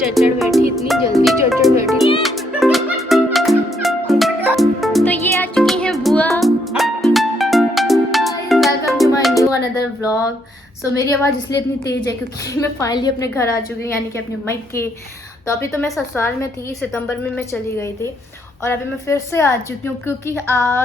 चढ़ बैठी, इतनी जल्दी चढ़ बैठी। तो ये आ चुकी हैं बुआ। Welcome to my new another vlog. So मेरी आवाज़ इसलिए इतनी तेज़ है क्योंकि मैं फाइनली अपने घर आ चुकी हूँ, यानी कि अपने मायके। तो अभी तो मैं ससुराल में थी, सितंबर में मैं चली गई थी और अभी मैं फिर से आ चुकी हूँ क्योंकि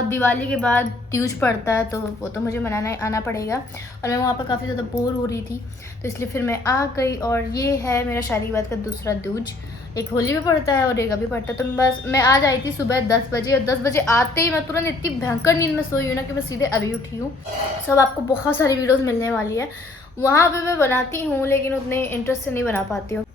दिवाली के बाद तीज पड़ता है तो वो तो मुझे मनाना आना पड़ेगा और मैं वहाँ पर काफ़ी ज़्यादा बोर हो रही थी तो इसलिए फिर मैं आ गई। और ये है मेरा शादी के बाद का दूसरा दूज। एक होली भी पड़ता है और एक अभी पड़ता है। तो बस मैं आज आई थी सुबह 10 बजे और 10 बजे आते ही मैं तुरंत इतनी भयंकर नींद में सोई हूँ ना कि मैं सीधे अभी उठी हूँ। सब आपको बहुत सारी वीडियोस मिलने वाली है। वहाँ पे मैं बनाती हूँ लेकिन उतने इंटरेस्ट से नहीं बना पाती हूँ।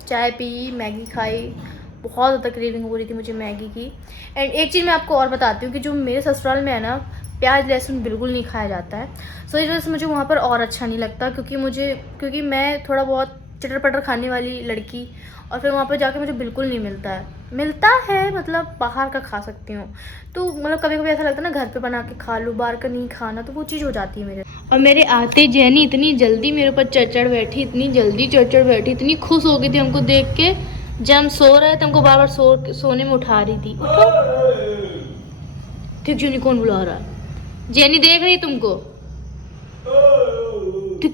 चाय पी, मैगी खाई, बहुत ज़्यादा क्रेविंग हो रही थी मुझे मैगी की। एंड एक चीज़ मैं आपको और बताती हूँ कि जो मेरे ससुराल में है ना, प्याज लहसुन बिल्कुल नहीं खाया जाता है। सो इस वजह से मुझे वहाँ पर और अच्छा नहीं लगता क्योंकि मैं थोड़ा बहुत चटर पटर खाने वाली लड़की और फिर वहाँ पर जाके मुझे बिल्कुल नहीं मिलता है मतलब बाहर का खा सकती हूँ। तो मतलब कभी कभी ऐसा लगता है ना घर पे बना के खा लूँ, बाहर का नहीं खाना, तो वो चीज़ हो जाती है मेरे। और मेरे आते जैनी इतनी जल्दी मेरे ऊपर चढ़ बैठी, इतनी जल्दी चढ़ बैठी, इतनी खुश हो गई थी हमको देख के। जब हम सो रहे थे हमको बार बार सोने में उठा रही थी। उठो ठीक जूनी, कौन बुला रहा है? जैनी देख रही तुमको। ठीक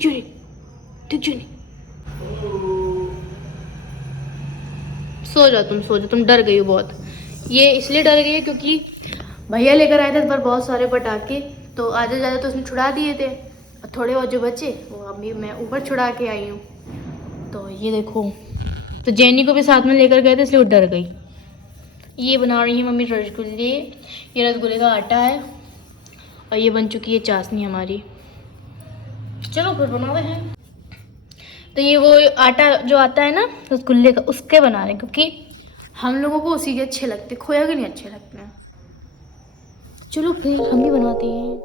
जूनी सो जाओ, तुम डर गई हो बहुत। ये इसलिए डर गई है क्योंकि भैया लेकर आए थे इस बार बहुत सारे पटाखे, तो आधे ज़्यादा तो उसने छुड़ा दिए थे और थोड़े और जो बचे वो अभी मैं ऊपर छुड़ा के आई हूँ। तो ये देखो, तो जैनी को भी साथ में लेकर गए थे इसलिए वो डर गई। ये बना रही है मम्मी रसगुल्ले। ये रसगुल्ले का आटा है और ये बन चुकी है चाशनी हमारी। चलो फिर बनाते हैं। तो ये वो आटा जो आता है ना रसगुल्ले का, उसके बना रहे हैं क्योंकि हम लोगों को उसी के अच्छे लगते, खोया के नहीं अच्छे लगते हैं। चलो फिर हम भी बनाते हैं।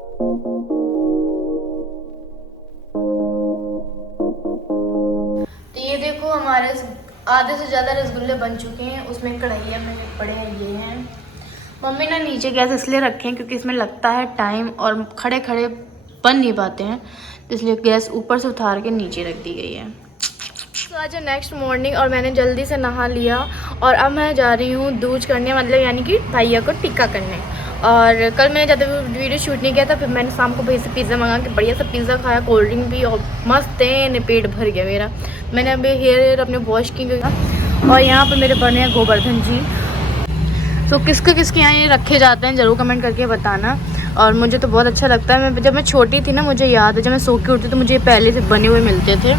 तो ये देखो हमारे आधे से ज़्यादा रसगुल्ले बन चुके हैं। उसमें कढ़ाइयाँ में पड़े हैं, ये हैं। मम्मी ना नीचे गैस इसलिए रखे हैं क्योंकि इसमें लगता है टाइम और खड़े खड़े बन नहीं पाते हैं, इसलिए गैस ऊपर से उतार के नीचे रख दी गई है। तो आज है नेक्स्ट मॉर्निंग और मैंने जल्दी से नहा लिया और अब मैं जा रही हूँ दूज करने, मतलब यानी कि भैया को टिक्का करने। और कल मैंने ज़्यादा वीडियो शूट नहीं किया था, फिर मैंने शाम को भैया से पिज़्ज़ा मंगा के बढ़िया सा पिज़्ज़ा खाया, कोल्ड ड्रिंक भी और मस्त है, पेट भर गया मेरा। मैंने अभी हेयर अपने वॉश की और यहाँ पर मेरे बने हैं गोवर्धन जी। तो किसके यहाँ ये रखे जाते हैं ज़रूर कमेंट करके बताना। और मुझे तो बहुत अच्छा लगता है। जब मैं छोटी थी ना, मुझे याद है जब मैं सो के उठती तो मुझे पहले से बने हुए मिलते थे।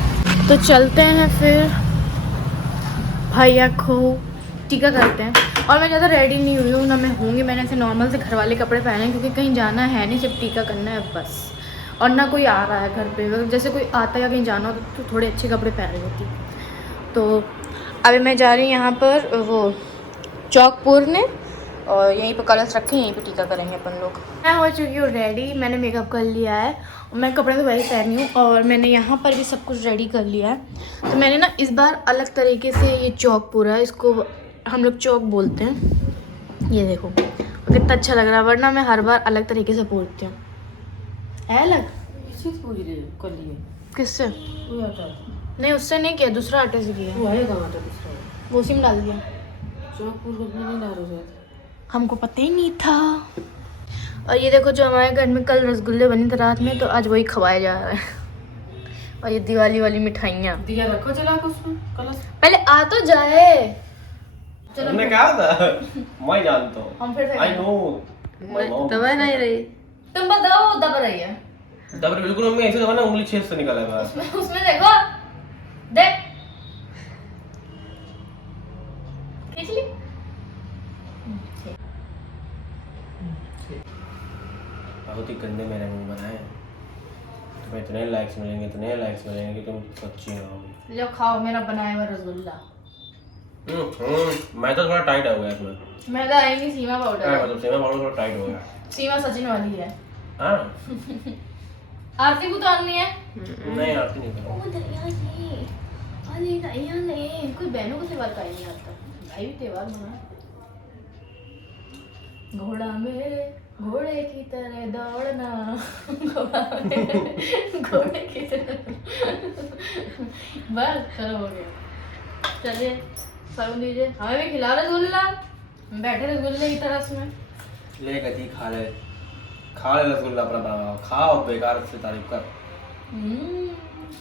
तो चलते हैं फिर भैया को टीका करते हैं। और मैं ज़्यादा रेडी नहीं हुई हूँ ना, मैं होंगी, मैंने ऐसे नॉर्मल से घर वाले कपड़े पहने हैं क्योंकि कहीं जाना है नहीं, सिर्फ टीका करना है बस। और ना कोई आ रहा है घर पे, जैसे कोई आता या कहीं जाना हो तो थोड़े अच्छे कपड़े पहन लेती। तो अभी मैं जा रही हूँ यहाँ पर वो चौकपुर ने, और यहीं पर कलश रखे हैं, यहीं पे टीका करेंगे अपन लोग। मैं हो चुकी हूँ रेडी, मैंने मेकअप कर लिया है और मैं कपड़े तो वैसे पहनी हूँ और मैंने यहाँ पर भी सब कुछ रेडी कर लिया है। तो मैंने ना इस बार अलग तरीके से ये चौक पूरा, इसको हम लोग चौक बोलते हैं। ये देखो कितना अच्छा लग रहा है, वरना मैं हर बार अलग तरीके से बोलती हूँ। है अलग किससे? नहीं उससे नहीं किया, दूसरा आटे से किया। वो उसी में डाल दिया, हमको पता ही नहीं था। और ये देखो जो हमारे घर में कल रसगुल्ले बने थे रात में, तो आज वही खवाया जा रहा है। और ये दिवाली वाली मिठाइयाँ दिया रखो, चला उसमें पहले आ तो जाए। चलो मैं कहा था मैं जानता हूँ, हम फिर आई नो दबा नहीं रही, तुम बताओ दबा रही है। दबा बिल्कुल मम्मी ऐसे दबा ना, उंगली छेद से निकला है उसमें देखो, देख खींच ली। बहुत ही गंदे मेरे मुंह बनाए, तुम्हें इतने लाइक्स मिलेंगे कि तुम सच्ची हो। लो खाओ मेरा बनाया हुआ रसगुल्ला। मैं तो थोड़ा टाइट हो गया इसमें। मैं तो आएंगी सीमा पाउडर है, मतलब सीमा पाउडर थोड़ा टाइट हो गया। सीमा सचिन वाली है। हां आरती को तो आनी है। नहीं आरती नहीं करो। ओ दरिया नहीं अरे नहीं, कोई बहनों को त्योहार का नहीं आता, भाई भी त्योहार मना। घोड़ा मेरे घोड़े की तरह दौड़ना, घोड़े की तरह बस चलो हो गया। चलिए सर्व दीजिए, हमें भी खिला रसगुल्ला। हम बैठे रसगुल्ले की तरस में। ले गति खा ले रसगुल्ला अपना बना, खा और बेकार से तारीफ कर।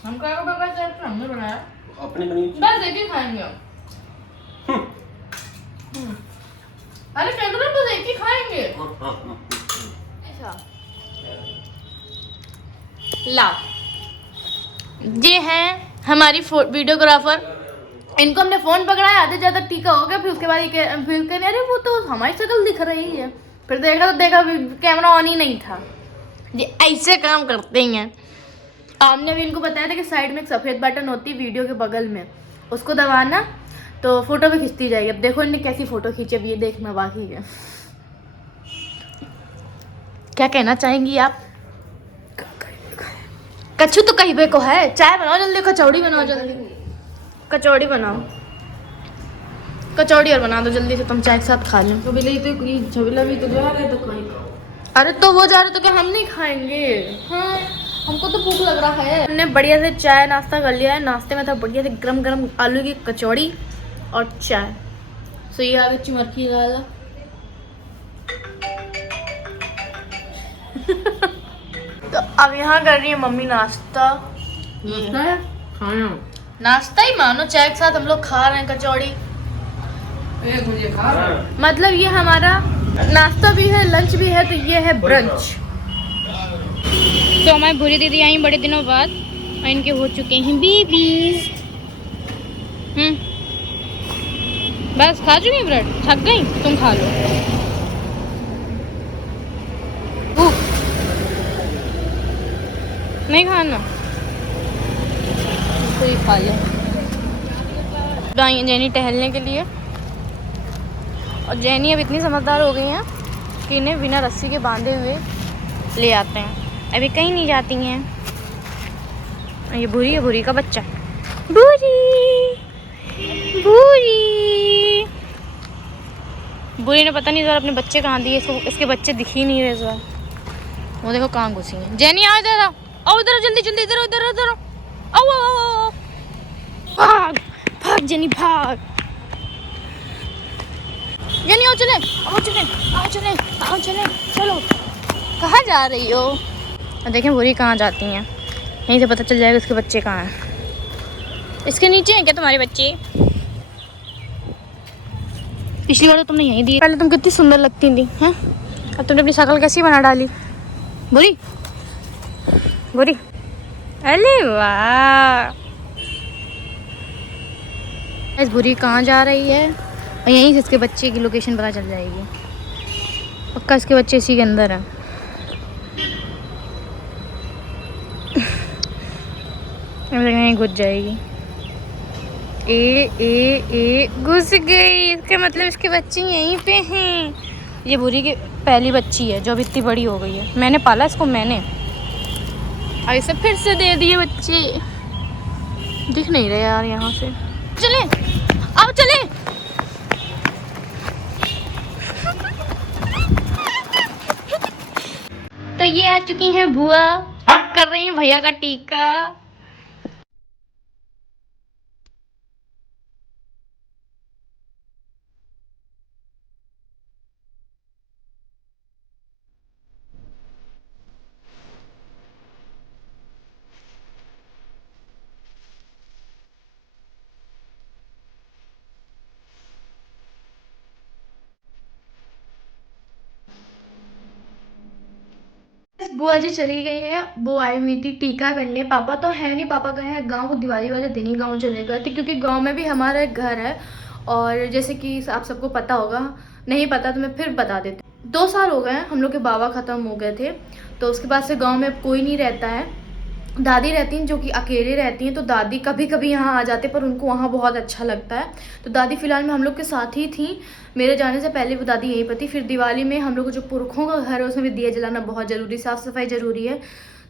हम क्या बगा से हमने बनाया, अपनी बनी बस एक ही खाएंगे हम। अरे कहते ना बस एक ही खाएंगे। ऐसा ला, ये हैं हमारी वीडियोग्राफर। इनको हमने फोन पकड़ाया, आधे ज्यादा टीका हो गया, फिर उसके बाद फिर कहने अरे वो तो हमारी शक्ल दिख रही है। फिर देखा कैमरा ऑन ही नहीं था। ये ऐसे काम करते हैं। हमने भी इनको बताया था कि साइड में एक सफेद बटन होती है वीडियो के बगल में, उसको दबाना तो फोटो भी खींचती जाएगी। अब देखो इन्हें कैसी फोटो खींचे, अब ये देखना बाकी है। क्या कहना चाहेंगी आप? कच्छू तो कहीं पे को है। चाय बनाओ जल्दी, कचौड़ी बनाओ जल्दी, कचौड़ी बनाओ, कचौड़ी और बना दो जल्दी से, तुम चाय के साथ खा लो। छबीला भी तो जा रहे तो खाएंगे। अरे तो वो जा रहे तो क्या हम नहीं खाएंगे? हाँ हमको तो भूख लग रहा है। हमने बढ़िया से चाय नाश्ता कर लिया है। नाश्ते में था बढ़िया से गरम गरम आलू की कचौड़ी और चाय। सो ये आगे चुमरखी वाला तो अब यहाँ कर रही है मम्मी नाश्ता। खाना नाश्ता ही मानो, चाय के साथ हम लोग खा रहे हैं कचौड़ी। मुझे खा मतलब ये हमारा नाश्ता भी है, लंच भी है, तो ये है ब्रंच। तो हमारी भूरी दीदी आई बड़े दिनों बाद और इनके हो चुके हैं बेबीज। बस खा चुकी ब्रेड, थक गई, तुम खा लो। नहीं खाना तो ही खा लो। जेनी टहलने के लिए, और जेनी अब इतनी समझदार हो गई हैं कि इन्हें बिना रस्सी के बांधे हुए ले आते हैं। अभी कहीं नहीं जाती हैं। ये भूरी है, भूरी का बच्चा। भूरी भूरी भूरी ने पता नहीं जरा अपने बच्चे कहाँ दिए इसको, इसके बच्चे दिख ही नहीं रहे जरा। वो देखो कहाँ घुसी हैं। जेनी आओ इधर, आओ इधर जल्दी जल्दी, इधर इधर इधर आओ आओ, भाग भाग जेनी भाग। जेनी आओ चले, आओ चले, आओ चले, आओ चले, चलो। कहाँ जा रही हो? और देखें भूरी कहाँ जाती हैं, यहीं से पता चल जाएगा इसके बच्चे कहाँ हैं। इसके नीचे हैं क्या तुम्हारे बच्चे? पिछली बार तो तुमने यहीं दी, पहले तुम कितनी सुंदर लगती थी हैं, अब तुमने अपनी शक्ल कैसी बना डाली? भूरी भूरी, अरे वाह। इस भूरी कहाँ जा रही है और यहीं से इसके बच्चे की लोकेशन पता चल जाएगी। पक्का इसके बच्चे इसी के अंदर हैं। यहीं घुस जाएगी। ए घुस गई, इसका मतलब इसके बच्चे यहीं पे हैं। ये भूरी की पहली बच्ची है जो अब इतनी बड़ी हो गई है। मैंने पाला इसको, मैंने। और इसे फिर से दे दिए बच्चे। दिख नहीं रहे यार यहाँ से। चले आओ चले। तो ये आ चुकी हैं बुआ, कर रही हैं भैया का टीका। बुआ जी चली गई है, वो आई हुई थी टीका करने। पापा तो है नहीं, पापा गए हैं गांव। दिवाली वाले दिन ही गांव चले गए थे, क्योंकि गांव में भी हमारा एक घर है। और जैसे कि आप सबको पता होगा, नहीं पता तो मैं फिर बता देती हूँ। 2 साल हो गए हैं, हम लोग के बाबा ख़त्म हो गए थे, तो उसके बाद से गाँव में कोई नहीं रहता है। दादी रहती हैं जो कि अकेले रहती हैं, तो दादी कभी कभी यहाँ आ जाते, पर उनको वहाँ बहुत अच्छा लगता है। तो दादी फ़िलहाल में हम लोग के साथ ही थी। मेरे जाने से पहले वो दादी यहीं पर थी। फिर दिवाली में हम लोग को जो पुरखों का घर है उसमें भी दिया जलाना बहुत ज़रूरी, साफ़ सफाई ज़रूरी है।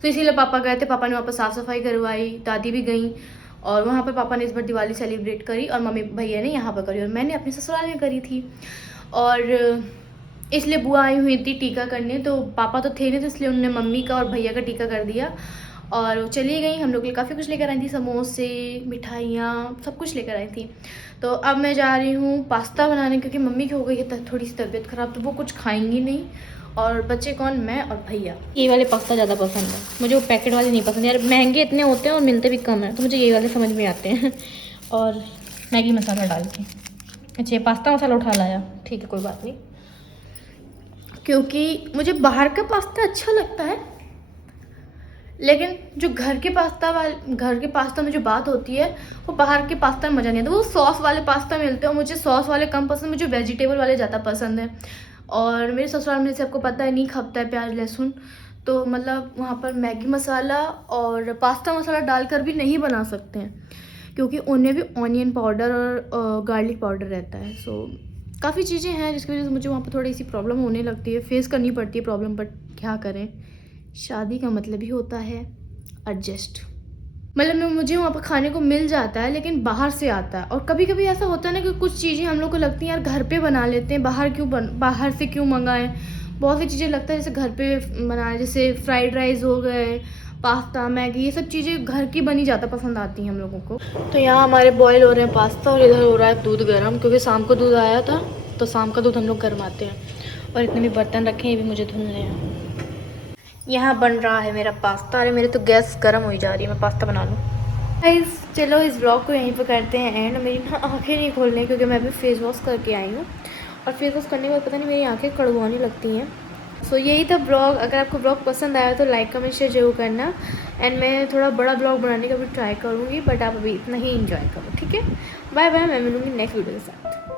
तो इसीलिए पापा गए थे, पापा ने वहाँ पर साफ़ सफाई करवाई, दादी भी गई। और वहाँ पर पापा ने इस बार दिवाली सेलिब्रेट करी, और मम्मी भैया ने यहाँ पर करी, और मैंने अपने ससुराल में करी थी। और इसलिए बुआ आई हुई थी टीका करने, तो पापा तो थे नहीं, तो इसलिए उन्होंने मम्मी का और भैया का टीका कर दिया। और वो चली गई। हम लोग के लिए काफ़ी कुछ लेकर आई थी, समोसे, मिठाइयाँ, सब कुछ लेकर आई थी। तो अब मैं जा रही हूँ पास्ता बनाने, क्योंकि मम्मी की हो गई है थोड़ी सी तबीयत ख़राब, तो वो कुछ खाएंगी नहीं। और बच्चे कौन, मैं और भैया। ये वाले पास्ता ज़्यादा पसंद है मुझे, वो पैकेट वाले नहीं पसंद यार, महंगे इतने होते हैं और मिलते भी कम है, तो मुझे ये वाले समझ में आते हैं। और मैगी मसाला डाल के, अच्छा ये पास्ता मसाला उठा लाया, ठीक है कोई बात नहीं, क्योंकि मुझे बाहर का पास्ता अच्छा लगता है, लेकिन जो घर के पास्ता में जो बात होती है वो बाहर के पास्ता में मज़ा नहीं आता। वो सॉस वाले पास्ता मिलते हैं, मुझे सॉस वाले कम पसंद, मुझे वेजिटेबल वाले ज़्यादा पसंद है। और मेरे ससुराल में से आपको पता है नहीं खपता है प्याज लहसुन, तो मतलब वहाँ पर मैगी मसाला और पास्ता मसाला डालकर भी नहीं बना सकते हैं, क्योंकि उनमें भी ऑनियन पाउडर और गार्लिक पाउडर रहता है। सो काफ़ी चीज़ें हैं जिसकी वजह से मुझे वहाँ पर थोड़ी सी प्रॉब्लम होने लगती है, फेस करनी पड़ती है प्रॉब्लम, बट क्या करें, शादी का मतलब ही होता है एडजस्ट। मतलब मुझे वहाँ पर खाने को मिल जाता है, लेकिन बाहर से आता है। और कभी कभी ऐसा होता है ना कि कुछ चीज़ें हम लोग को लगती हैं यार घर पे बना लेते हैं, बाहर से क्यों मंगाएं। बहुत सी चीज़ें लगता है जैसे घर पे बनाए, जैसे फ्राइड राइस हो गए, पास्ता, मैगी, ये सब चीज़ें घर की बनी ज़्यादा पसंद आती हैं हम लोगों को। तो यहाँ हमारे बॉयल हो रहे हैं पास्ता, और इधर हो रहा है दूध गर्म, क्योंकि शाम को दूध आया था, तो शाम का दूध हम लोग गर्माते हैं। और इतने भी बर्तन रखे हैं, ये भी मुझे धुलने हैं। यहाँ बन रहा है मेरा पास्ता। अरे मेरे तो गैस गर्म हो जा रही है, मैं पास्ता बना लूँ। गाइस चलो इस ब्लॉग को यहीं पर करते हैं एंड। मेरी ना आँखें नहीं खोल रही, क्योंकि मैं अभी फेस वॉश करके आई हूँ, और फेस वॉश करने के बाद पता नहीं मेरी आँखें कड़वाने लगती हैं। सो यही था ब्लॉग। अगर आपको ब्लॉग पसंद आया तो लाइक कमेंट शेयर जरूर करना, एंड मैं थोड़ा बड़ा ब्लॉग बनाने का भी ट्राई करूँगी, बट आप अभी इतना ही इंजॉय करो, ठीक है। बाय बाय, मैं मिलूँगी नेक्स्ट वीडियो के साथ।